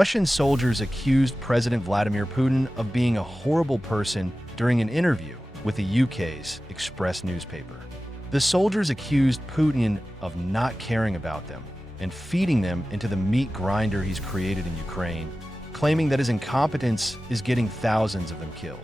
Russian soldiers accused President Vladimir Putin of being a horrible person during an interview with the UK's Express newspaper. The soldiers accused Putin of not caring about them and feeding them into the meat grinder he's created in Ukraine, claiming that his incompetence is getting thousands of them killed.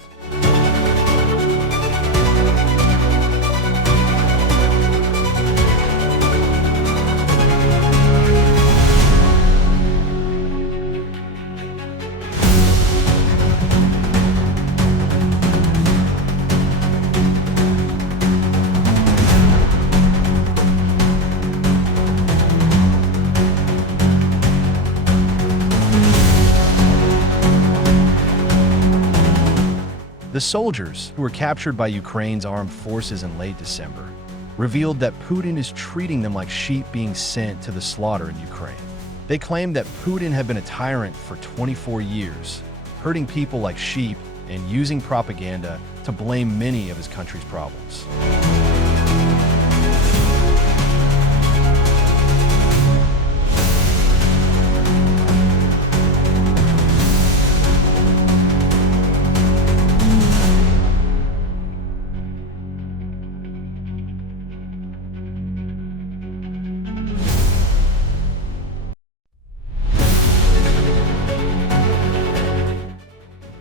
The soldiers, who were captured by Ukraine's armed forces in late December, revealed that Putin is treating them like sheep being sent to the slaughter in Ukraine. They claimed that Putin had been a tyrant for 24 years, hurting people like sheep and using propaganda to blame many of his country's problems.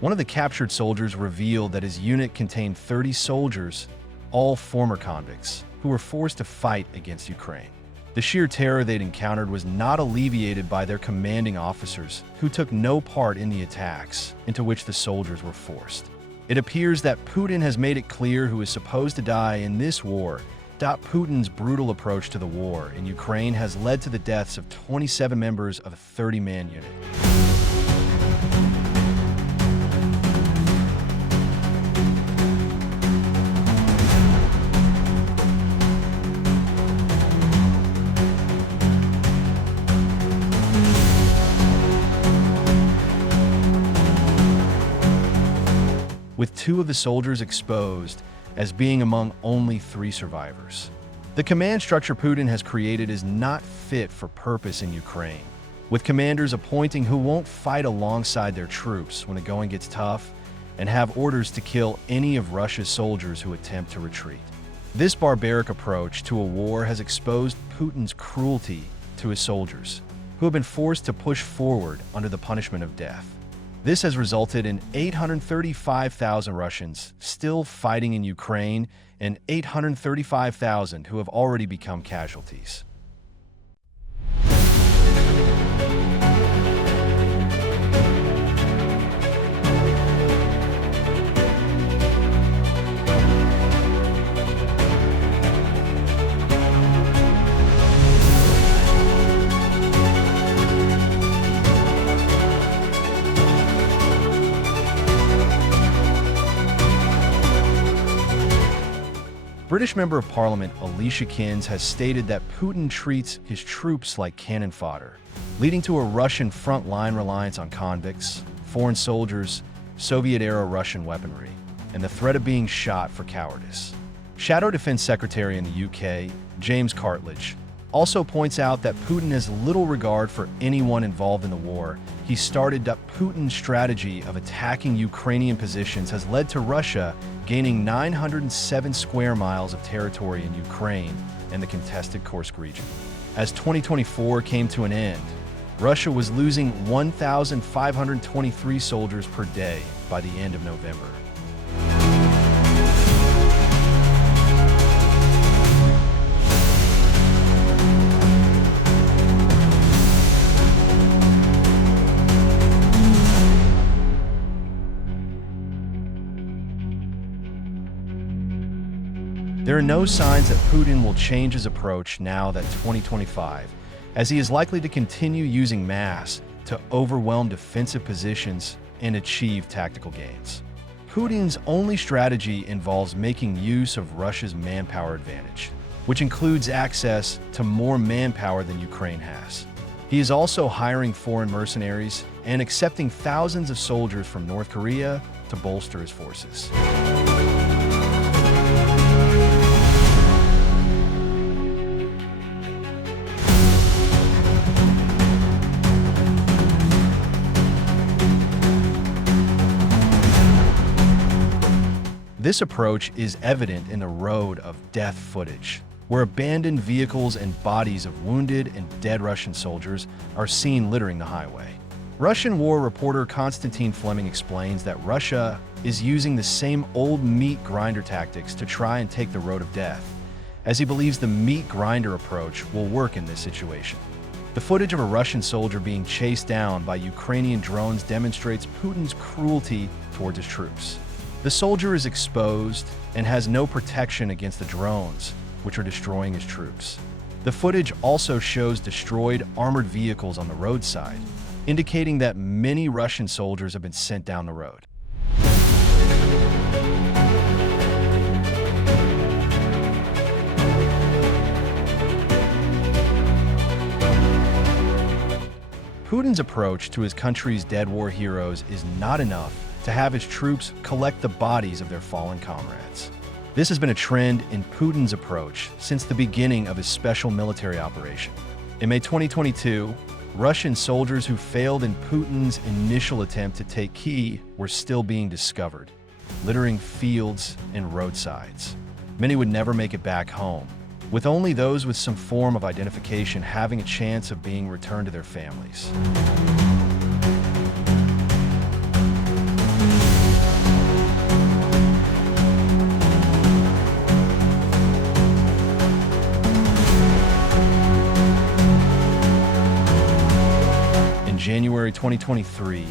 One of the captured soldiers revealed that his unit contained 30 soldiers, all former convicts, who were forced to fight against Ukraine. The sheer terror they'd encountered was not alleviated by their commanding officers, who took no part in the attacks into which the soldiers were forced. It appears that Putin has made it clear who is supposed to die in this war. Putin's brutal approach to the war in Ukraine has led to the deaths of 27 members of a 30-man unit. With 2 of the soldiers exposed as being among only 3 survivors. The command structure Putin has created is not fit for purpose in Ukraine, with commanders appointing who won't fight alongside their troops when the going gets tough and have orders to kill any of Russia's soldiers who attempt to retreat. This barbaric approach to a war has exposed Putin's cruelty to his soldiers, who have been forced to push forward under the punishment of death. This has resulted in 835,000 Russians still fighting in Ukraine and 835,000 who have already become casualties. British Member of Parliament Alicia Kins has stated that Putin treats his troops like cannon fodder, leading to a Russian front-line reliance on convicts, foreign soldiers, Soviet-era Russian weaponry, and the threat of being shot for cowardice. Shadow Defense Secretary in the UK, James Cartledge, also points out that Putin has little regard for anyone involved in the war. He started that Putin's strategy of attacking Ukrainian positions has led to Russia gaining 907 square miles of territory in Ukraine and the contested Kursk region. As 2024 came to an end, Russia was losing 1,523 soldiers per day by the end of November. There are no signs that Putin will change his approach now that 2025, as he is likely to continue using mass to overwhelm defensive positions and achieve tactical gains. Putin's only strategy involves making use of Russia's manpower advantage, which includes access to more manpower than Ukraine has. He is also hiring foreign mercenaries and accepting thousands of soldiers from North Korea to bolster his forces. This approach is evident in the Road of Death footage, where abandoned vehicles and bodies of wounded and dead Russian soldiers are seen littering the highway. Russian war reporter Konstantin Fleming explains that Russia is using the same old meat grinder tactics to try and take the road of death, as he believes the meat grinder approach will work in this situation. The footage of a Russian soldier being chased down by Ukrainian drones demonstrates Putin's cruelty towards his troops. The soldier is exposed and has no protection against the drones, which are destroying his troops. The footage also shows destroyed armored vehicles on the roadside, indicating that many Russian soldiers have been sent down the road. Putin's approach to his country's dead war heroes is not enough to have his troops collect the bodies of their fallen comrades. This has been a trend in Putin's approach since the beginning of his special military operation. In May 2022, Russian soldiers who failed in Putin's initial attempt to take Kyiv were still being discovered, littering fields and roadsides. Many would never make it back home, with only those with some form of identification having a chance of being returned to their families. In January 2023,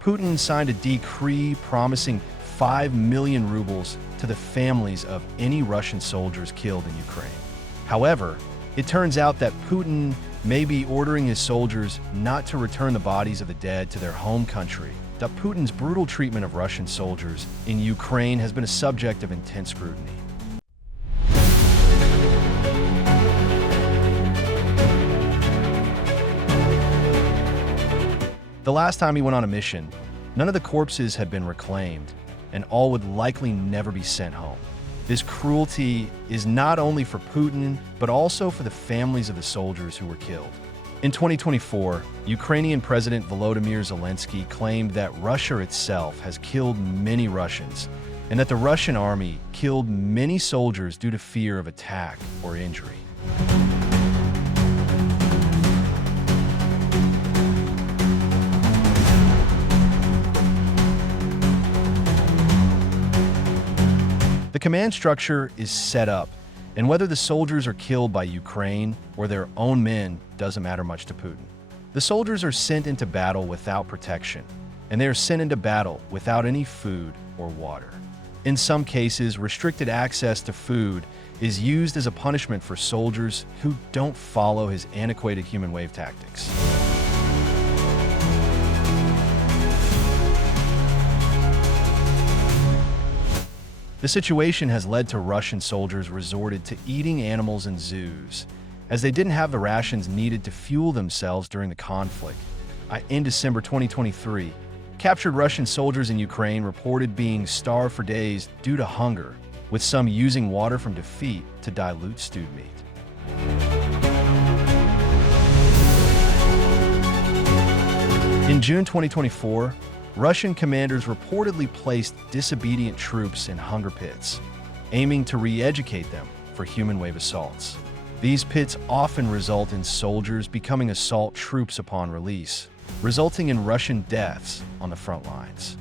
Putin signed a decree promising 5 million rubles to the families of any Russian soldiers killed in Ukraine. However, it turns out that Putin may be ordering his soldiers not to return the bodies of the dead to their home country. That Putin's brutal treatment of Russian soldiers in Ukraine has been a subject of intense scrutiny. The last time he went on a mission, none of the corpses had been reclaimed, and all would likely never be sent home. This cruelty is not only for Putin, but also for the families of the soldiers who were killed. In 2024, Ukrainian President Volodymyr Zelensky claimed that Russia itself has killed many Russians, and that the Russian army killed many soldiers due to fear of attack or injury. The command structure is set up, and whether the soldiers are killed by Ukraine or their own men doesn't matter much to Putin. The soldiers are sent into battle without protection, and they are sent into battle without any food or water. In some cases, restricted access to food is used as a punishment for soldiers who don't follow his antiquated human wave tactics. The situation has led to Russian soldiers resorted to eating animals in zoos, as they didn't have the rations needed to fuel themselves during the conflict. In December 2023, captured Russian soldiers in Ukraine reported being starved for days due to hunger, with some using water from defeat to dilute stewed meat. In June 2024, Russian commanders reportedly placed disobedient troops in hunger pits, aiming to re-educate them for human wave assaults. These pits often result in soldiers becoming assault troops upon release, resulting in Russian deaths on the front lines.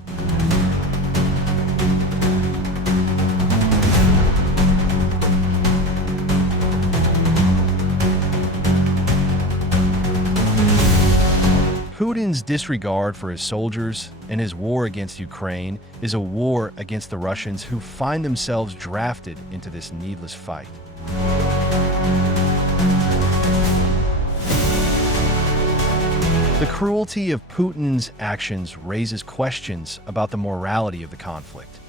Putin's disregard for his soldiers and his war against Ukraine is a war against the Russians who find themselves drafted into this needless fight. The cruelty of Putin's actions raises questions about the morality of the conflict.